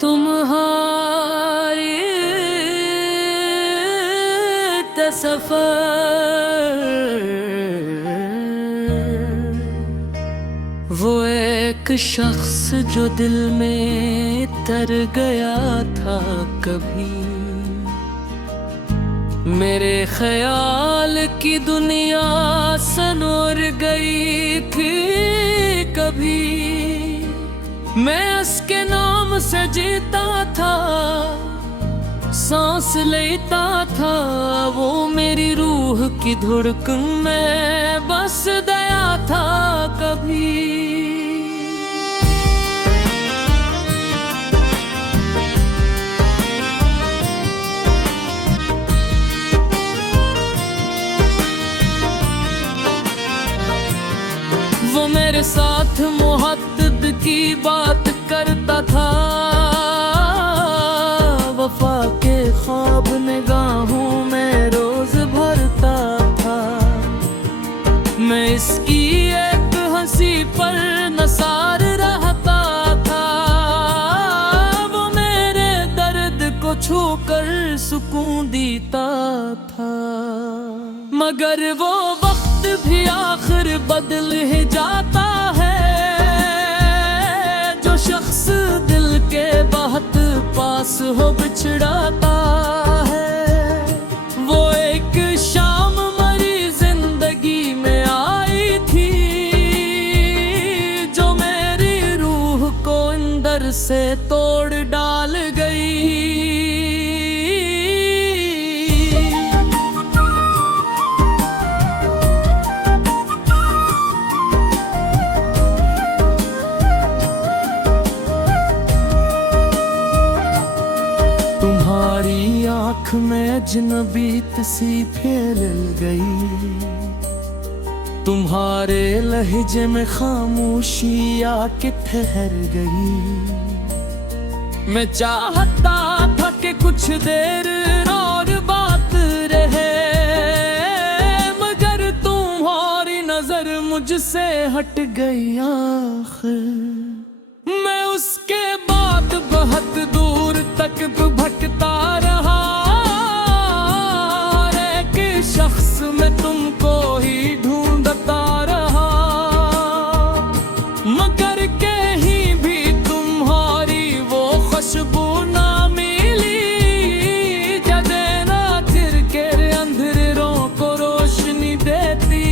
तुम्हारी सफर वो एक शख्स जो दिल में तर गया था कभी, मेरे ख्याल की दुनिया सनोर गई थी कभी। मैं उसके नाम से जीता था, सांस लेता था, वो मेरी रूह की धड़कन में बस गया था कभी। वो मेरे साथ मुहद्दद की बात करता था, वफा के ख्वाब निगाहों में रोज भरता था। मैं इसकी एक हंसी पर नसार रहता था, वो मेरे दर्द को छूकर सुकून देता था। मगर वो वक्त भी आखिर बदल ही जाता है, जो शख्स दिल के बहुत पास हो बिछड़ाता है। वो एक शाम मरी जिंदगी में आई थी, जो मेरी रूह को अंदर से तोड़ डाल गई। तुम्हारी आँख में अजनबीत सी फैल गई, तुम्हारे लहजे में खामोशी आके ठहर गई। मैं चाहता था कि कुछ देर और बात रहे, मगर तुम्हारी नजर मुझसे हट गई आखिर। मैं उसके बाद बहुत दूर तक भटकता रहा, एक शख्स में तुमको ही ढूंढता रहा। मगर कहीं भी तुम्हारी वो खुशबू ना मिली, जदेना चिर के अंधेरों को रोशनी देती।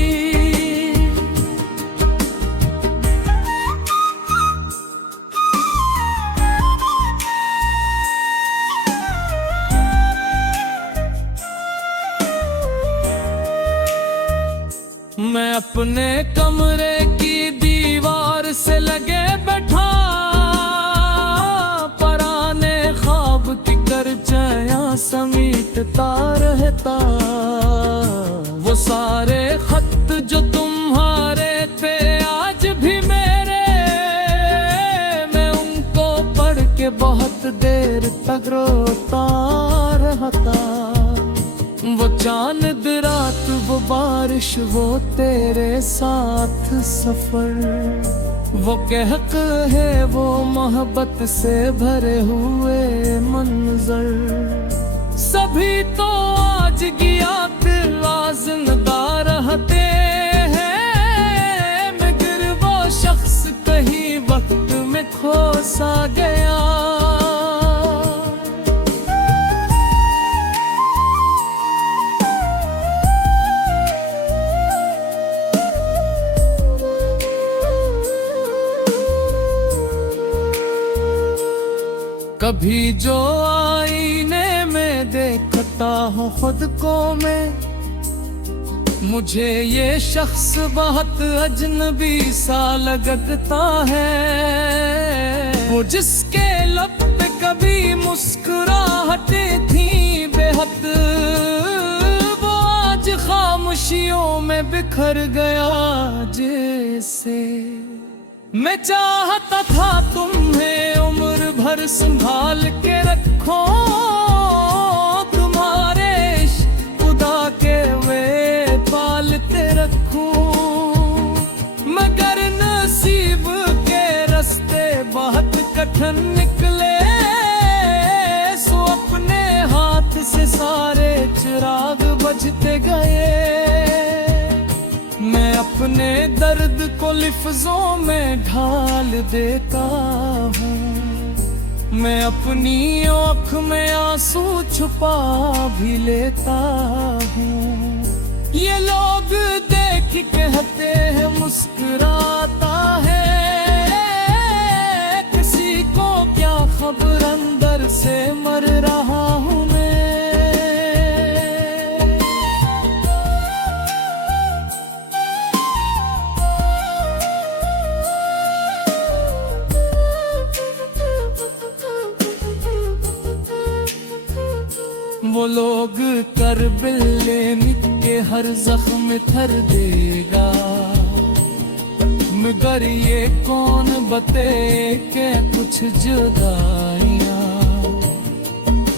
मैं अपने कमरे की दीवार से लगे बैठा, पराने ख्वाब की करचयां समीटता रहता। वो सारे खत जो तुम्हारे थे आज भी मेरे, मैं उनको पढ़ के बहुत देर तक रोता रहता। वो चांद रात, वो बारिश, वो तेरे साथ सफर, वो कहक है, वो मोहब्बत से भरे हुए मंजर, सभी तो आज गया दिला जिंदा रहते हैं। मगर वो शख्स कहीं वक्त में खो सा गया। कभी जो आईने में देखता हूँ खुद को मैं, मुझे ये शख्स बहुत अजनबी सा लगता है। वो जिसके लब पे कभी मुस्कुराहटें थी बेहद, वो आज खामोशियों में बिखर गया जैसे। मैं चाहता था तुम्हें उम्र भर संभाल के रखो, तुम्हारे इश्क खुदा के वे पालते रखूं। मगर नसीब के रास्ते बहुत कठिन निकले, अपने दर्द को लिफ्जों में ढाल देता हूँ। मैं अपनी आँख में आंसू छुपा भी लेता हूँ। ये लोग देख कहते हैं मुस्कुराता है, किसी को क्या खबर अंदर से मर रहा हूँ मैं। वो लोग करबिल लिख के हर जख्म थर देगा, मगर ये कौन बते के कुछ जुदाइयां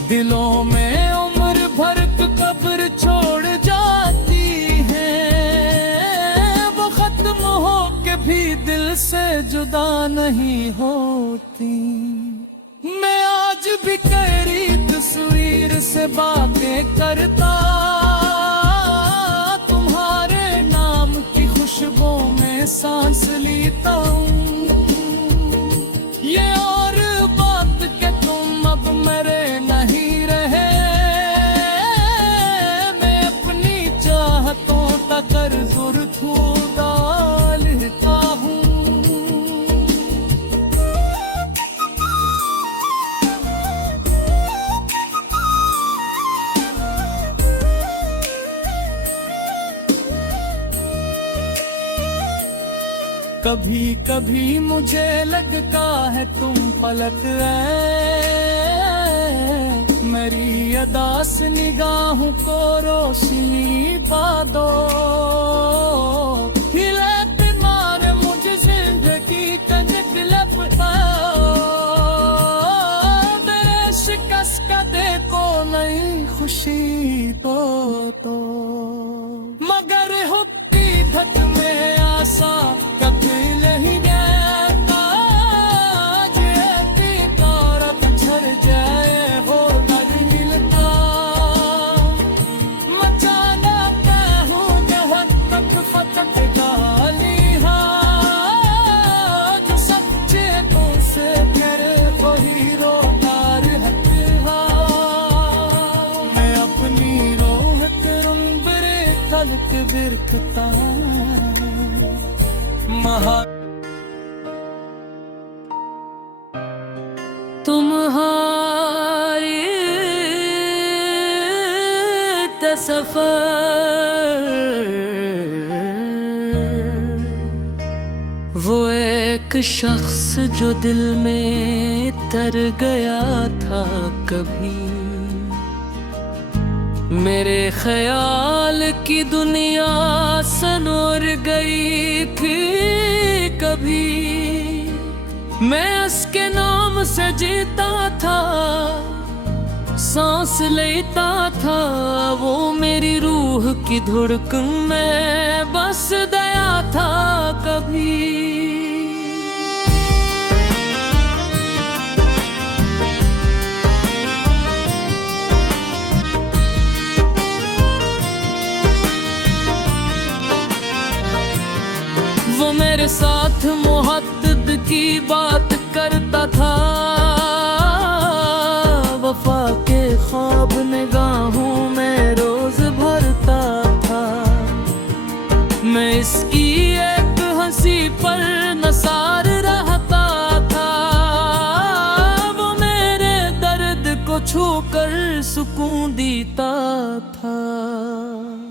दिलों में उम्र भर कब्र छोड़ जाती हैं। वो खत्म हो के भी दिल से जुदा नहीं होती। मैं आज भी तेरी तस्वीर से बातें करता, तुम्हारे नाम की खुशबू में सांस लेता हूँ। ये और बात के तुम अब मेरे नहीं रहे, मैं अपनी चाहतों तक कर्ज़ डालता हूँ। कभी कभी मुझे लगता है तुम पलट आए, मेरी अदास निगाहों को रोशनी पा दो। हिले तुम्हारे मुझे जिंदगी का निकला मेरे शिकस्त का देखो नई खुशी तो मगर होती धक में आशा बिरखता महा तुम्हारी सफर वो एक शख्स जो दिल में तर गया था कभी, मेरे ख्याल की दुनिया सनोर गई थी कभी। मैं उसके नाम से जीता था, सांस लेता था, वो मेरी रूह की धड़कन में बस गया था कभी। वो मेरे साथ मुहद्दत की बात करता था, वफा के ख्वाब निगाहों में रोज भरता था। मैं इसकी एक हंसी पर नसार रहता था, वो मेरे दर्द को छूकर सुकून देता था।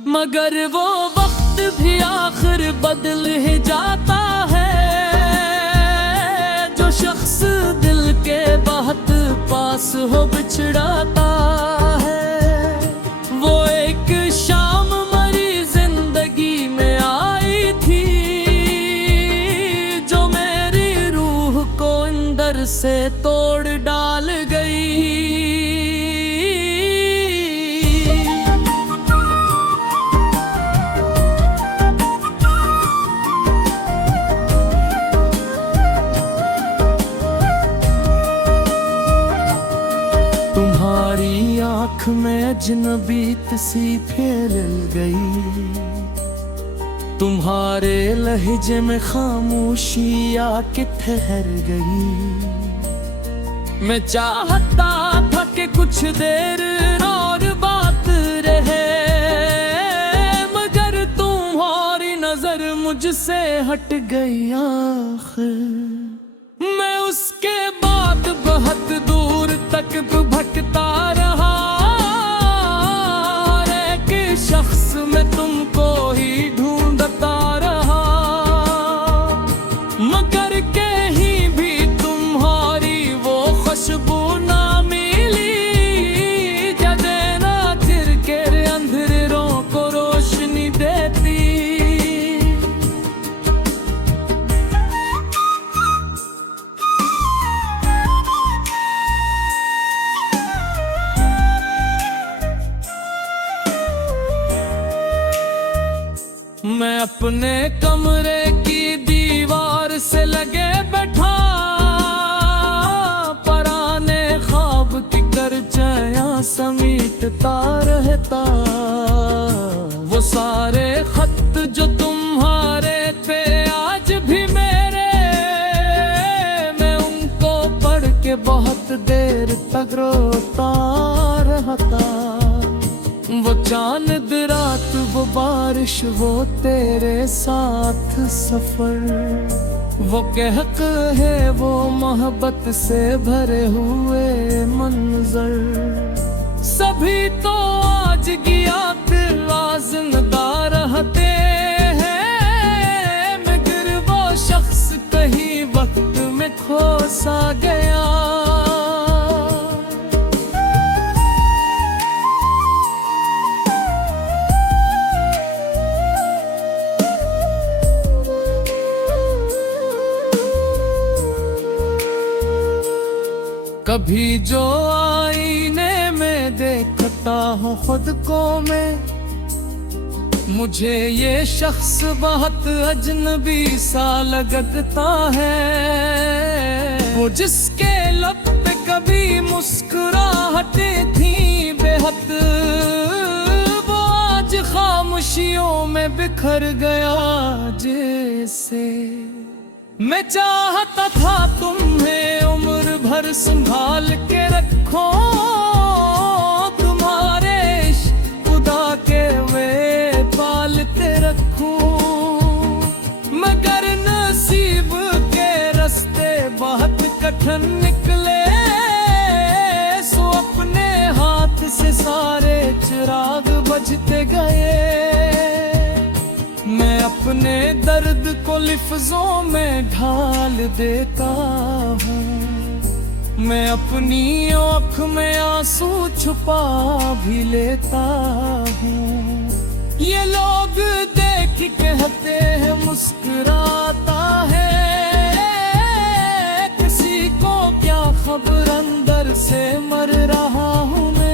मगर वो वक्त भी आखिर बदल ही जाता है, जो शख्स दिल के बहुत पास हो बिछड़ाता है। वो एक शाम मरी जिंदगी में आई थी, जो मेरी रूह को अंदर से तोड़ डाल गई। आँख में अजनबी सी फैल गई, तुम्हारे लहजे में खामोशी आके ठहर गई। मैं चाहता था कि कुछ देर और बात रहे, मगर तुम्हारी नजर मुझसे हट गई आखिर। मैं उसके बाद बहुत दूर तक भटकता रहा, एक शख्स में तुमको ही ढूंढता रहा, मगर कहीं भी तुम्हारी वो खुशबू ना मिली, जदे ना चिर के अंधेरों को रोशनी देती। मैं अपने कमरे की दीवार से लगे बैठा, पराने ख्वाब की करचयां समीटता रहता। वो सारे खत जो तुम्हारे थे आज भी मेरे, मैं उनको पढ़ के बहुत देर तक रोता रहता। वो चांद रात, वो बारिश, वो तेरे साथ सफर, वो कहक है, वो मोहब्बत से भरे हुए मंजर, सभी तो आज गया तेरा जिंदा रहते हैं, मगर वो शख्स कहीं वक्त में खो सा गया। कभी जो आईने में देखता हूँ खुद को मैं, मुझे ये शख्स बहुत अजनबी सा लगता है। वो जिसके लब पे कभी मुस्कुराहटें थी बेहद, वो आज खामोशियों में बिखर गया जैसे। मैं चाहता था तुम्हें उम्र भर संभाल के रखो, तुम्हारे इश्क खुदा के वे पालते रखूं, मगर नसीब के रास्ते बहुत कठिन निकले, सो अपने हाथ से सारे चिराग बुझते गए। मैं अपने दर्द को लिफ्ज़ों में ढाल देता हूँ, मैं अपनी आँख में आंसू छुपा भी लेता हूँ। ये लोग देख कहते हैं मुस्कुराता है, किसी को क्या खबर अंदर से मर रहा हूँ मैं।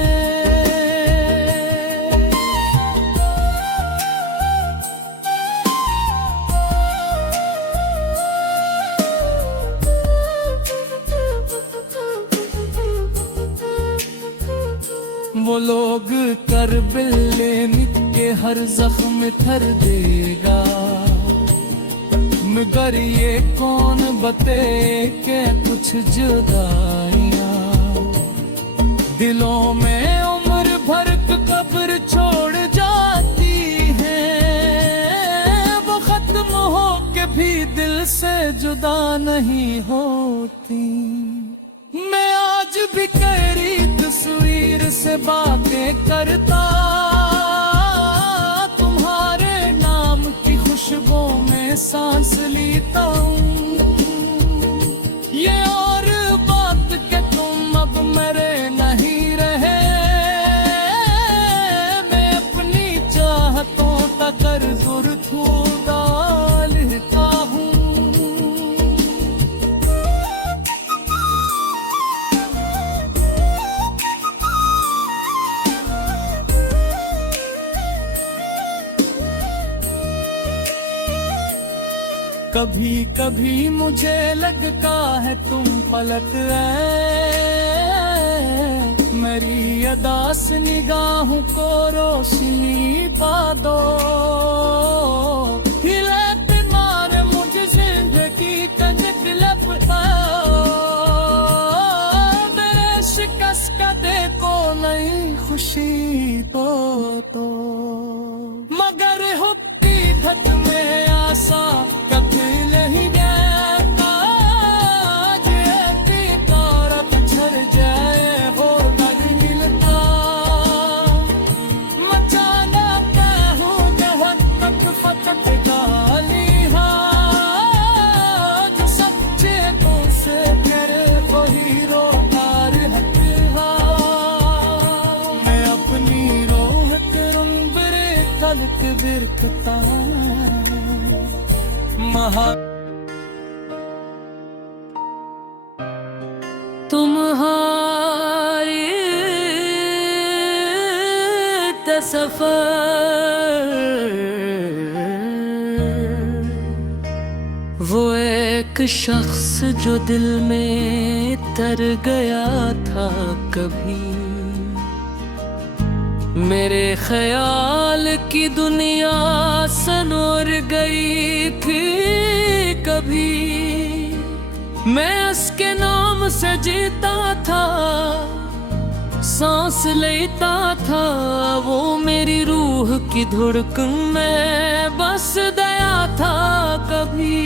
वो लोग करबिले के हर जख्म थर देगा, मगर ये कौन बते के कुछ जुदाइयां दिलों में उम्र भर कब्र छोड़ जाती हैं। वो खत्म हो के भी दिल से जुदा नहीं होती। मैं आज भी तेरी तस्वीर से बातें करता, तुम्हारे नाम की खुशबू में सांस लेता हूँ। ये और बात के तुम अब मेरे नहीं रहे, मैं अपनी चाहतों तक ज़रूरत डालता हूँ। कभी कभी मुझे लगता है तुम पलट आए, मेरी अदास निगाहों को रोशनी पा दो। बिरकता महा तुम्हारी सफर वो एक शख्स जो दिल में तर गया था कभी, मेरे ख्याल की दुनिया सनोर गई थी कभी। मैं उसके नाम से जीता था, सांस लेता था, वो मेरी रूह की धड़कन में बस गया था कभी।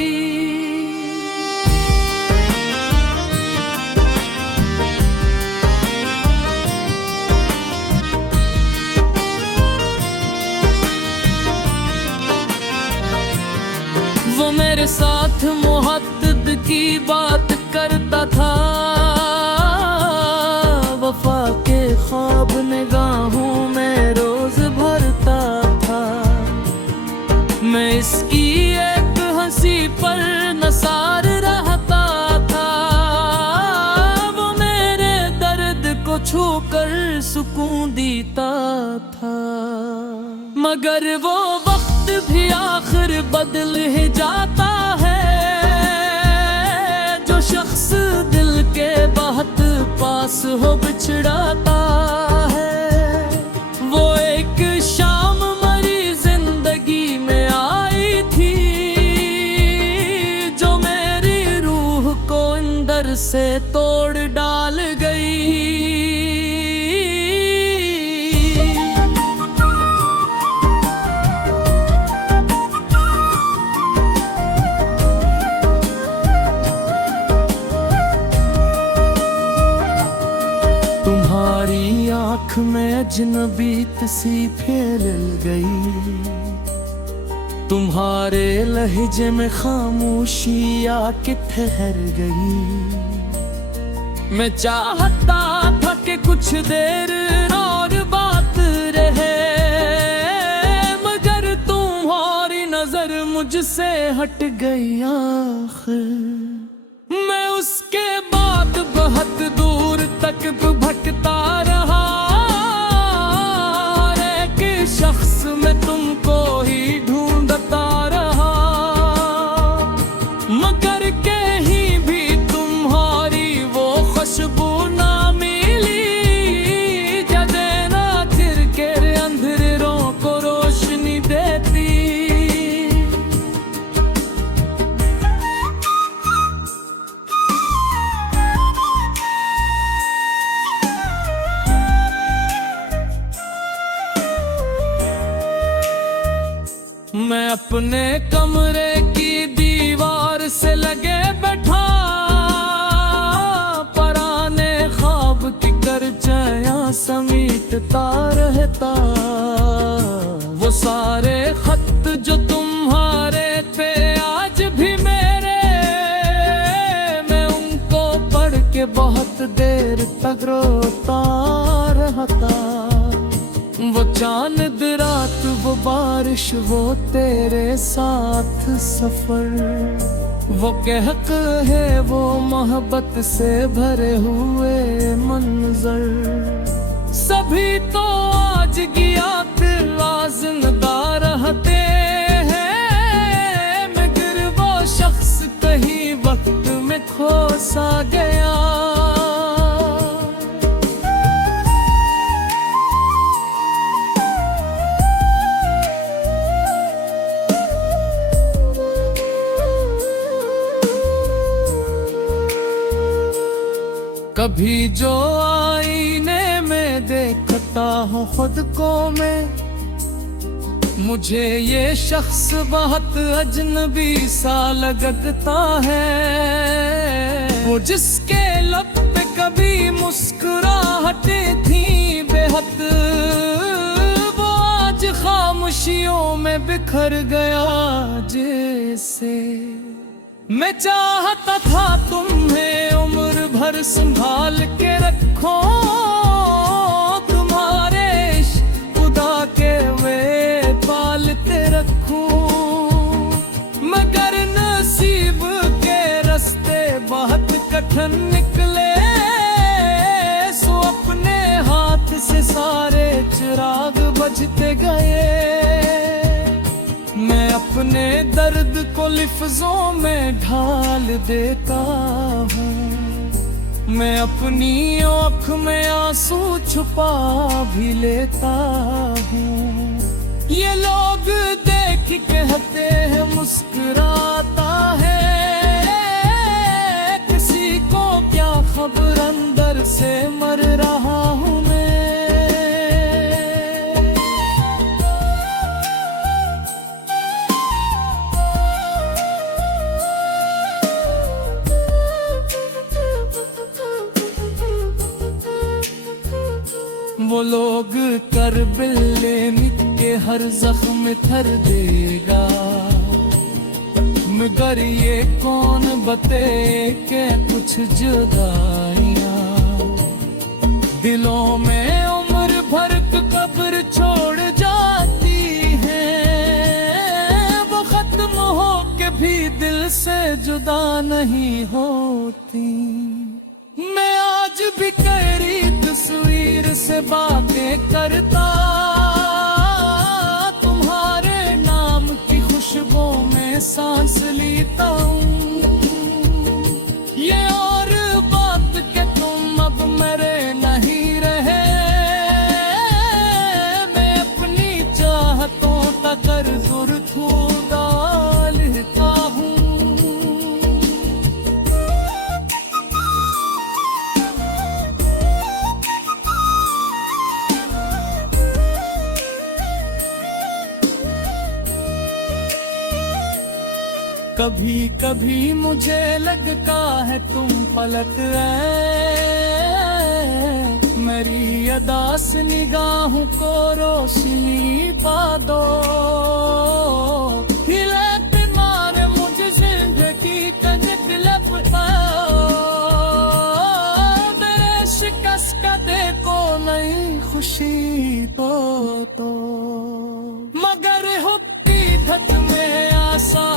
वो मेरे साथ मुहद्दद की बात करता था, वफा के ख्वाब निगाहों में रोज भरता था। मैं इसकी एक हंसी पर नसार रहता था, वो मेरे दर्द को छूकर सुकून देता था। मगर वो वक्त भी आखिर बदल ही जाता है, जो शख्स दिल के बहुत पास हो बिछड़ाता है। वो एक शाम मरी जिंदगी में आई थी, जो मेरी रूह को अंदर से तोड़ डाल गई। तुम्हारी आँख में अजनबीत सी फैल गई, तुम्हारे लहजे में खामोशी आके ठहर गई। मैं चाहता था कि कुछ देर और बात रहे, मगर तुम्हारी नजर मुझसे हट गई आखिर। मैं उसके बाद बहुत दूर तक भटकता रहा, एक शख्स में तुमको ही ढूंढता रहा। मगर कहीं भी तुम्हारी वो खुशबू ना मिली, जदेना फिर के अंधेरों को रोशनी देती। मैं अपने कमरे की दीवार से लगे बैठा, पराने ख्वाब की करचयां समीटता रहता। वो सारे खत जो तुम्हारे थे आज भी मेरे, मैं उनको पढ़ के बहुत देर तक रोता रहता। वो चांद रात, वो बारिश, वो तेरे साथ सफर, वो कहक है, वो मोहब्बत से भरे हुए मंजर, सभी तो आज गया तेरा जिंदा रहते हैं। मगर वो शख्स कहीं वक्त में खो सा गया। कभी जो आईने में देखता हूँ खुद को मैं, मुझे ये शख्स बहुत अजनबी सा लगता है। वो जिसके लब पे कभी मुस्कुराहटें थी बेहद, वो आज खामोशियों में बिखर गया जैसे। मैं चाहता था तुम्हें उम्र भर संभाल के रखो, तुम्हारे खुदा के वे पाल उलझन निकले, सो अपने हाथ से सारे चिराग बुझते गए। मैं अपने दर्द को लिफ्जों में ढाल देता हूँ, मैं अपनी आँख में आंसू छुपा भी लेता हूँ। ये लोग देख कहते हैं मुस्कुराता है, किसी को क्या खबर अंदर से मर रहा हूँ मैं। वो लोग करबिले के हर जख्म थर देगा, मगर ये कौन बते के कुछ जुदाइयां दिलों में उम्र भर कब्र छोड़ जाती हैं। वो खत्म हो के भी दिल से जुदा नहीं होती। मैं आज भी तेरी तस्वीर से बातें करता, तुम्हारे नाम की खुशबू में सांस लेता हूँ। ये और बात के तुम अब मेरे नहीं रहे, मैं अपनी चाहतों तक जुर्फू डालता हूँ। कभी कभी मुझे लगता है तुम पलट आए, मेरी अदास निगाहों को रोशनी पा दो। हिलाते मारे मुझे जिंदगी का निकलब पाओ, मेरे शिकस्त का देखो नई खुशी तो मगर हुक्की धत में आशा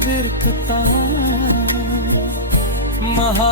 बिरखता महा